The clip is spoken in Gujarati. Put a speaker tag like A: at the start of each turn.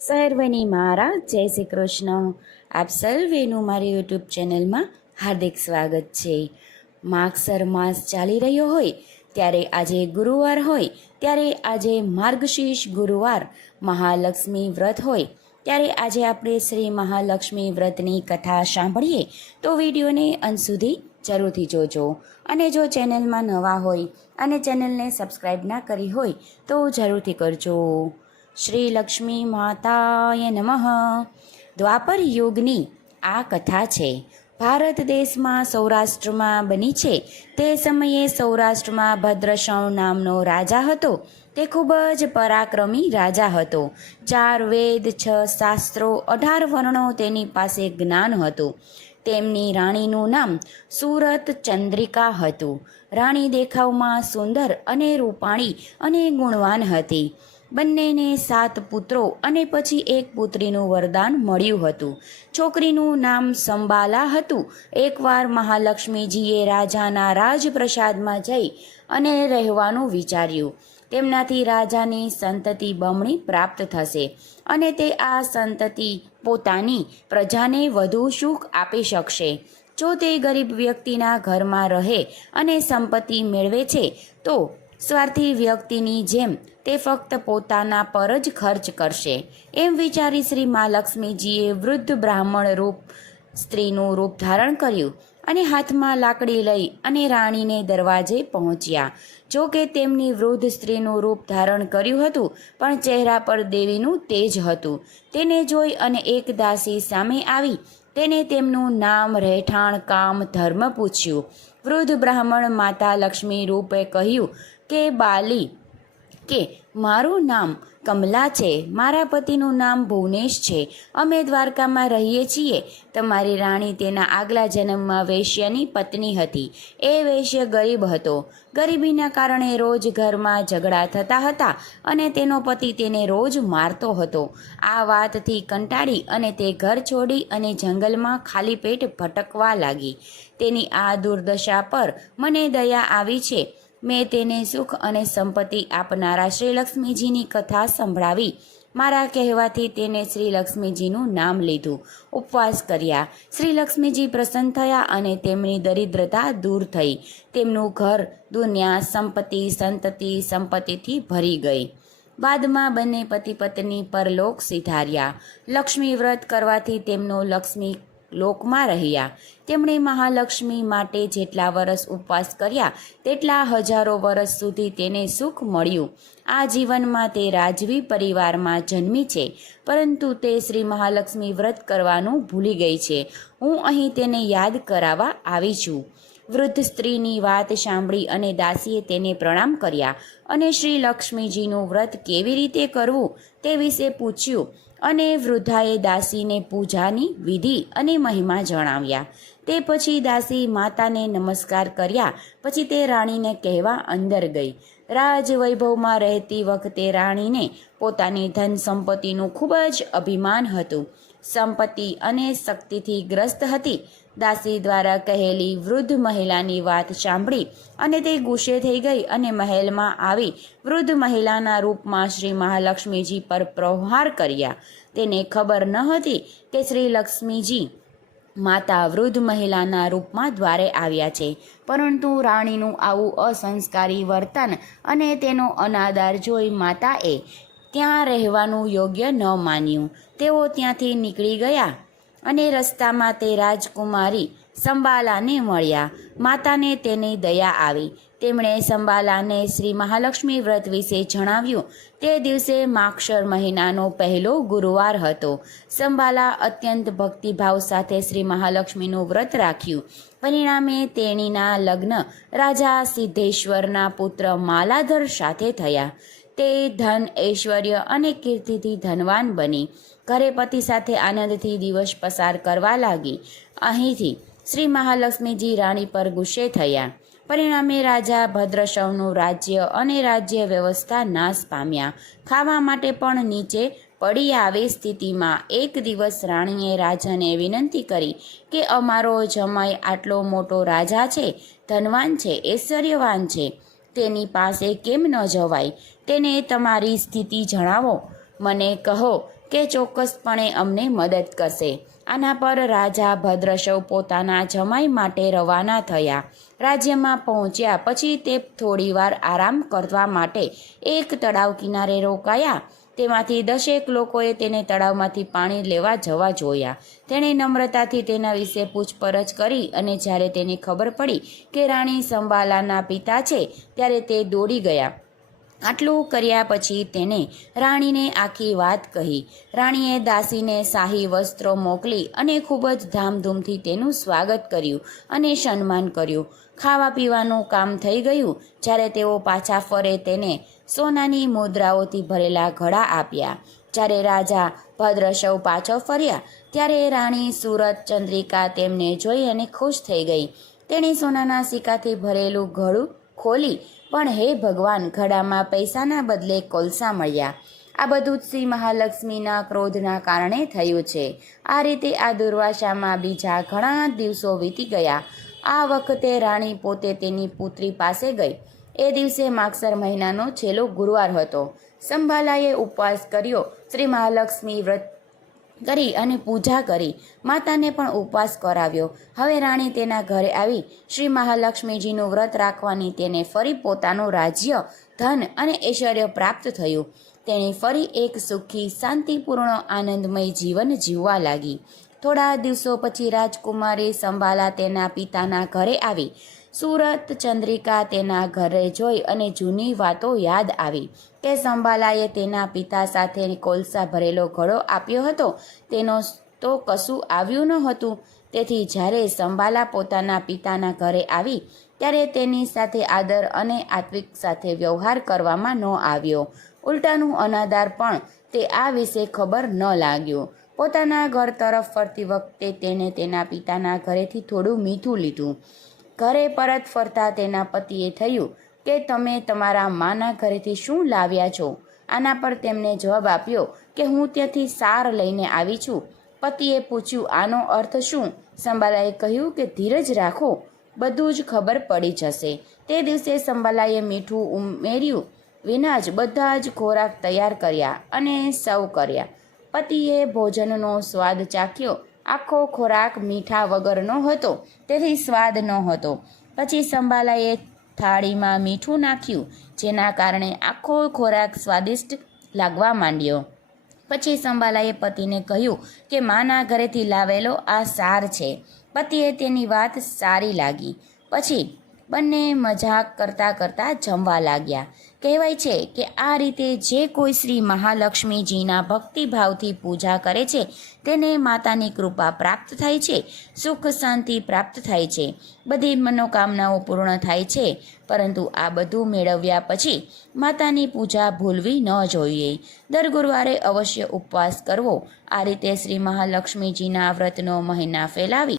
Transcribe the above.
A: સર્વની મારા. જય શ્રી કૃષ્ણ. આપ સર્વેનું મારી યુટ્યુબ ચેનલમાં હાર્દિક સ્વાગત છે. માગસર માસ ચાલી રહ્યો હોય, ત્યારે આજે ગુરુવાર હોય, ત્યારે આજે માર્ગશીર્ષ ગુરુવાર, મહાલક્ષ્મી વ્રત હોય, ત્યારે આજે આપણે શ્રી મહાલક્ષ્મી વ્રતની કથા સાંભળીએ, તો વિડીયોને અંત સુધી જરૂરથી જોજો. અને જો ચેનલમાં નવા હોય અને ચેનલને સબસ્ક્રાઈબ ના કરી હોય, તો જરૂરથી કરજો. શ્રી લક્ષ્મી માતાય નમઃ. દ્વાપર યુગની આ કથા છે. ભારત દેશમાં સૌરાષ્ટ્રમાં બની છે. તે સમયે સૌરાષ્ટ્રમાં ભદ્રશણ નામનો રાજા હતો. તે ખૂબ જ પરાક્રમી રાજા હતો. ચાર વેદ, છ શાસ્ત્રો, અઢાર વર્ણો તેની પાસે જ્ઞાન હતું. તેમની રાણીનું નામ સુરત ચંદ્રિકા હતું. રાણી દેખાવમાં સુંદર અને રૂપાણી અને ગુણવાન હતી. બંનેને સાત પુત્રો અને પછી એક પુત્રીનું વરદાન મળ્યું હતું. છોકરીનું નામ સંબાલા હતું. એકવાર મહાલક્ષ્મીજીએ રાજાના રાજપ્રસાદમાં જઈ અને રહેવાનું વિચાર્યું. તેમનાથી રાજાની સંતતિ બમણી પ્રાપ્ત થશે અને તે આ સંતતિ પોતાની પ્રજાને વધુ સુખ આપી શકશે. જો તે ગરીબ વ્યક્તિના ઘરમાં રહે અને સંપત્તિ મેળવે છે, તો સ્વાર્થી વ્યક્તિની જેમ તે ફક્ત પોતાના પર જ ખર્ચ કરશે. એમ વિચારી શ્રી મહાલક્ષ્મીજીએ વૃદ્ધ બ્રાહ્મણ રૂપ સ્ત્રીનું રૂપ ધારણ કર્યું અને હાથમાં લાકડી લઈ અને રાણીને દરવાજે પહોંચ્યા. જો કે તેમની વૃદ્ધ સ્ત્રીનું રૂપ ધારણ કર્યું હતું, પણ ચહેરા પર દેવીનું તેજ હતું. તેને જોઈ અને એક દાસી સામે આવી તેને તેમનું નામ, રહેઠાણ, કામ, ધર્મ પૂછ્યું. વૃદ્ધ બ્રાહ્મણ માતા લક્ષ્મી રૂપે કહ્યું કે બાલી? કે મારું નામ કમલા છે, મારા પતિનું નામ ભુવનેશ છે. અમે દ્વારકામાં રહીએ છીએ. તમારી રાણી તેના આગલા જન્મમાં વૈશ્યની પત્ની હતી. એ વૈશ્ય ગરીબ હતો. ગરીબીના કારણે રોજ ઘરમાં ઝઘડા થતા હતા અને તેનો પતિ તેને રોજ મારતો હતો. આ વાતથી કંટાળી અને તે ઘર છોડી અને જંગલમાં ખાલી પેટ ભટકવા લાગી. તેની આ દુર્દશા પર મને દયા આવી છે. મેં તેને સુખ અને સંપત્તિ આપનારા શ્રી લક્ષ્મીજીની કથા સંભળાવી. મારા કહેવાથી તેને શ્રી લક્ષ્મીજીનું નામ લીધું. ઉપવાસ કર્યા. શ્રી લક્ષ્મીજી પ્રસન્ન થયા અને તેમની દરિદ્રતા દૂર થઈ. તેમનું ઘર, દુનિયા, સંપત્તિ, સંતતિ સંપત્તિથી ભરી ગઈ. બાદમાં બંને પતિ પત્ની પરલોક સિધાર્યા. લક્ષ્મી વ્રત કરવાથી તેમનો લક્ષ્મી લોકમાં રહ્યા. તેમણે મહાલક્ષ્મી માટે જેટલા વર્ષ ઉપવાસ કર્યા, તેટલા હજારો વર્ષ સુધી તેને સુખ મળ્યું. આ જીવનમાં તે રાજવી પરિવારમાં જન્મી છે, પરંતુ તે શ્રી મહાલક્ષ્મી વ્રત કરવાનું ભૂલી ગઈ છે. હું અહીં તેને યાદ કરાવવા આવી છું. વૃદ્ધ સ્ત્રીની વાત સાંભળી અને દાસીએ તેને પ્રણામ કર્યા અને શ્રી લક્ષ્મીજીનું વ્રત કેવી રીતે કરવું તે વિશે પૂછ્યું અને વૃદ્ધાએ દાસીને પૂજાની વિધિ અને મહિમા જણાવ્યા. તે પછી દાસી માતાને નમસ્કાર કર્યા, પછી તે રાણીને કહેવા અંદર ગઈ. રાજવૈભવમાં રહેતી વખતે રાણીને પોતાની ધન સંપત્તિનું ખૂબ જ અભિમાન હતું. સંપત્તિ અને શક્તિથી ગ્રસ્ત હતી દાસી દ્વારા કહેલી વૃદ્ધ મહિલાની વાત સાંભળી અને તે ગુસ્સે થઈ ગઈ અને મહેલમાં આવી. વૃદ્ધ મહિલાના રૂપમાં શ્રી મહાલક્ષ્મીજી પર પ્રહાર કર્યા. તેને ખબર ન હતી કે શ્રી લક્ષ્મીજી માતા વૃદ્ધ મહિલાના રૂપમાં દ્વારે આવ્યા છે. પરંતુ રાણીનું આવું અસંસ્કારી વર્તન અને તેનો અનાદાર જોઈ માતાએ ત્યાં રહેવાનું યોગ્ય ન માન્યું. તેઓ ત્યાંથી નીકળી ગયા. અને રસ્તામાં તે રાજકુમારી સંબાલાને મળ્યા. માતાને તેની દયા આવી. તેમણે સંબાલાને શ્રી મહાલક્ષ્મી વ્રત વિશે જણાવ્યું. તે દિવસે માક્ષર મહિનાનો પહેલો ગુરુવાર હતો. સંબાલા અત્યંત ભક્તિભાવ સાથે શ્રી મહાલક્ષ્મીનું વ્રત રાખ્યું. પરિણામે તેણીના લગ્ન રાજા સિદ્ધેશ્વરના પુત્ર માલાધર સાથે થયા. તે ધન, ઐશ્વર્ય અને કીર્તિથી ધનવાન બની. ઘરે પતિ સાથે આનંદથી દિવસ પસાર કરવા લાગી. અહીંથી શ્રી મહાલક્ષ્મીજી રાણી પર ગુસ્સે થયા. પરિણામે રાજા ભદ્રશવનું રાજ્ય અને રાજ્ય વ્યવસ્થા નાશ પામ્યા. ખાવા માટે પણ નીચે પડી આવે સ્થિતિમાં એક દિવસ રાણીએ રાજાને વિનંતી કરી કે, અમારો જમાઈ આટલો મોટો રાજા છે, ધનવાન છે, ઐશ્વર્યવાન છે. તેની પાસે કેમ ન જવાય? તેને તમારી સ્થિતિ જણાવો. મને કહો કે ચોક્કસપણે અમને મદદ કરશે. આના પર રાજા ભદ્રશવ પોતાના જમાઈ માટે રવાના થયા. રાજ્યમાં પહોંચ્યા પછી તે થોડીવાર આરામ કરવા માટે એક તળાવ કિનારે રોકાયા. તેમાંથી દસેક લોકોએ તેને તળાવમાંથી પાણી લેવા જવા જોયા. તેણે નમ્રતાથી તેના વિશે પૂછપરછ કરી અને જ્યારે તેને ખબર પડી કે રાણી સંબાલાના પિતા છે, ત્યારે તે દોડી ગયા. આટલું કર્યા પછી તેને રાણીને આખી વાત કહી. રાણીએ દાસીને શાહી વસ્ત્રો મોકલી અને ખૂબ જ ધામધૂમથી તેનું સ્વાગત કર્યું અને સન્માન કર્યું. ખાવા પીવાનું કામ થઈ ગયું જ્યારે તેઓ પાછા ફરે તેને સોનાની મુદ્રાઓથી ભરેલા ઘડા આપ્યા. જ્યારે રાજા ભદ્રશવ પાછો ફર્યા ત્યારે રાણી સુરત ચંદ્રિકા તેમને જોઈ અને ખુશ થઈ ગઈ. તેણે સોનાના સિક્કાથી ભરેલું ઘડું ખોલી. પણ હે ભગવાન, ઘડામાં પૈસાના બદલે કોલસા મળ્યા. આ બધું જ શ્રી મહાલક્ષ્મીના ક્રોધના કારણે થયું છે. આ રીતે આ દુર્વાસામાં બીજા ઘણા દિવસો વીતી ગયા. આ વખતે રાણી પોતે તેની પુત્રી પાસે ગઈ. એ દિવસે માગસર મહિનાનો છેલ્લો ગુરુવાર હતો. સંભાલાએ ઉપવાસ કર્યો. શ્રી મહાલક્ષ્મી વ્રત કરી અને પૂજા કરી. માતાને પણ ઉપવાસ કરાવ્યો. હવે રાણી તેના ઘરે આવી. શ્રી મહાલક્ષ્મીજીનું વ્રત રાખવાની તેને ફરી પોતાનું રાજ્ય, ધન અને ઐશ્વર્ય પ્રાપ્ત થયું. તેણે ફરી એક સુખી, શાંતિપૂર્ણ, આનંદમય જીવન જીવવા લાગી. થોડા દિવસો પછી રાજકુમારી સંભાલા તેના પિતાના ઘરે આવી. સુરત ચંદ્રિકા તેના ઘરે જોઈ અને જૂની વાતો યાદ આવી કે સંભાલાએ તેના પિતા સાથે કોલસા ભરેલો ઘડો આપ્યો હતો, તેનો તો કશું આવ્યું ન હતું તેથી જ્યારે સંભાલા પોતાના પિતાના ઘરે આવી, ત્યારે તેની સાથે આદર અને આત્વિક સાથે વ્યવહાર કરવામાં ન આવ્યો. ઉલટાનું અનાદાર પણ તે આ વિશે ખબર ન લાગ્યું. પોતાના ઘર તરફ ફરતી વખતે તેને તેના પિતાના ઘરેથી થોડું મીઠું લીધું. ઘરે પરત ફરતા તેના પતિએ થયું કે તમે તમારા માના ઘરેથી શું લાવ્યા છો? આના પર તેમને જવાબ આપ્યો કે હું ત્યાંથી સાર લઈને આવી છું. પતિએ પૂછ્યું, આનો અર્થ શું? સંબાલાએ કહ્યું કે, ધીરજ રાખો, બધું જ ખબર પડી જશે. તે દિવસે સંબાલાએ મીઠું ઉમેર્યું. વિના જ બધા જ ખોરાક તૈયાર કર્યા અને સૌ કર્યા. પતિએ ભોજનનો સ્વાદ ચાખ્યો. આખો ખોરાક મીઠા વગરનો હતો, તેથી સ્વાદ ન હતો પછી સંબાલાએ થાળીમાં મીઠું નાખ્યું, જેના કારણે આખો ખોરાક સ્વાદિષ્ટ લાગવા માંડ્યો. પછી સંબાલાએ પતિને કહ્યું કે માના ઘરેથી લાવેલો આ સાર છે. પતિએ તેની વાત સારી લાગી. પછી બંને મજાક કરતાં કરતાં જમવા લાગ્યા. કહેવાય છે કે આ રીતે જે કોઈ શ્રી મહાલક્ષ્મીજીના ભક્તિભાવથી પૂજા કરે છે, તેને માતાની કૃપા પ્રાપ્ત થાય છે, સુખ શાંતિ પ્રાપ્ત થાય છે. બધી મનોકામનાઓ પૂર્ણ થાય છે, પરંતુ આ બધું મેળવ્યા પછી માતાની પૂજા ભૂલવી ન જોઈએ. દર ગુરુવારે અવશ્ય ઉપવાસ કરવો. આ રીતે શ્રી મહાલક્ષ્મીજીના વ્રતનો મહિના ફેલાવી